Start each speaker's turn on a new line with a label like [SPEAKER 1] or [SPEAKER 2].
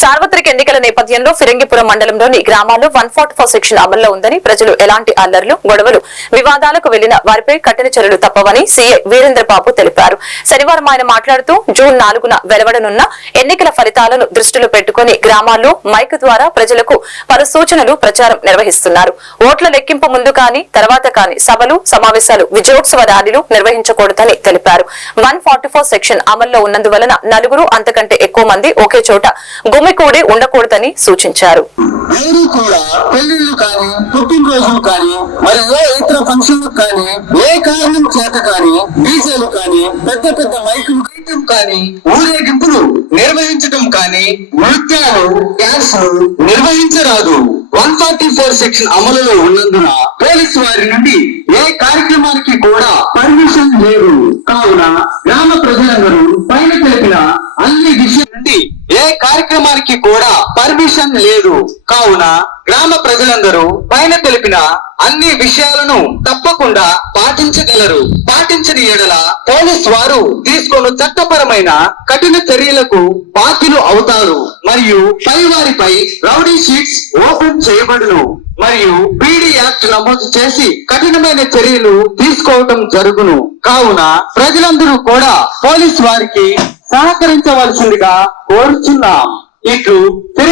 [SPEAKER 1] సార్వత్రిక ఎన్నికల నేపథ్యంలో ఫిరంగిపురం మండలంలోని గ్రామాల్లో వన్ ఫార్టీ ఫోర్ సెక్షన్ అమల్లో ఉందని ప్రజలు ఎలాంటి అల్లర్లు గొడవలు వివాదాలకు వెళ్ళిన వారిపై కఠిన చర్యలు తప్పవని సీఏ వీరేంద్రబాబు తెలిపారు. శనివారం ఆయన మాట్లాడుతూ జూన్ నాలుగున వెలువడనున్న ఎన్నికల ఫలితాలను దృష్టిలో పెట్టుకుని గ్రామాల్లో మైక్ ద్వారా ప్రజలకు పలు సూచనలు ప్రచారం నిర్వహిస్తున్నారు. ఓట్ల లెక్కింపు ముందు కానీ తర్వాత కానీ సభలు సమావేశాలు విజయోత్సవ ర్యాలీలు నిర్వహించకూడదని తెలిపారు. వన్ సెక్షన్ అమల్లో ఉన్నందువలన నలుగురు అంతకంటే ఎక్కువ మంది ఒకే చోట గుమికూడి ఉండకూడదని సూచించారు.
[SPEAKER 2] ఏది కూడా పెళ్ళిళ్ళు కానీ పుట్టినరోజులు కానీ మరి ఏ ఇతర ఫంక్షన్లు కానీ ఏ కారణం చేత కానీ డీజేలు కానీ పెద్ద పెద్ద మైకులు వేయటం కానీ ఊరేగింపులు నిర్వహించటం కానీ నృత్యాలు డ్యాన్సులు నిర్వహించరాదు. వన్ ఫార్టీ ఫోర్ సెక్షన్ అమలులో ఉన్నందున పోలీస్ వారి నుండి ఏ కార్యక్రమానికి కూడా పర్మిషన్ లేదు. కావున గ్రామ ప్రజలందరూ పైన తెలిపిన అన్ని విషయం నుండి ఏ కార్యక్రమానికి కూడా పర్మిషన్ లేదు. కావున గ్రామ ప్రజలందరూ పైన తెలిపిన అన్ని విషయాలను తప్పకుండా పాటించగలరు. పాటించని ఎడల పోలీస్ వారు తీసుకున్న చట్టపరమైన కఠిన చర్యలకు బాధ్యులు అవుతారు. మరియు పై వారిపై రౌడీ షీట్స్ ఓపెన్ చేయబడును. మరియు పీడీ యాక్ట్ నమోదు చేసి కఠినమైన చర్యలు తీసుకోవటం జరుగును. కావున ప్రజలందరూ కూడా పోలీస్ వారికి సహకరించవలసిందిగా కోరుచున్నాం. into putting